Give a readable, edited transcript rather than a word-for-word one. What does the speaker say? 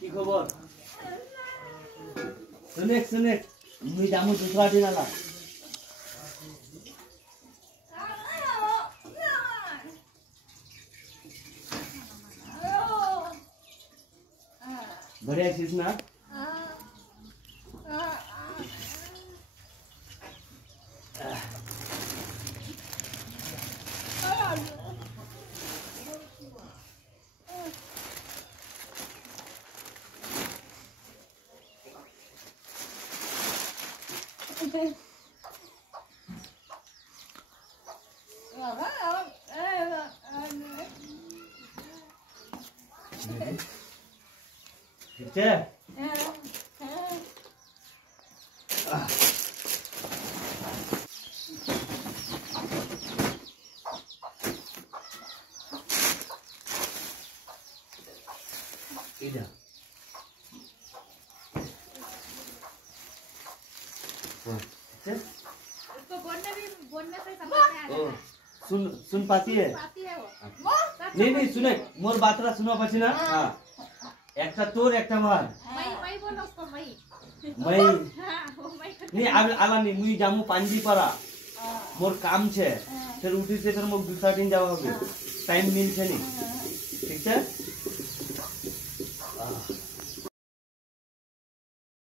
কি খবর? শুনে মুই যামু দুসরা দিন আলা। बड़े आशीष ना ठीक है इधर सुन पाती है नहीं सुने मोर बातरा सुनो पछी ना हां একটা তোর একটা মার মাই বলস তো মাই नहीं আলানি মুই জামু পাঞ্জিপাড়া মোর কাম छे फिर उठी से फिर मोक दूसरा दिन जावा होबे टाइम मिल छे नी ठीक है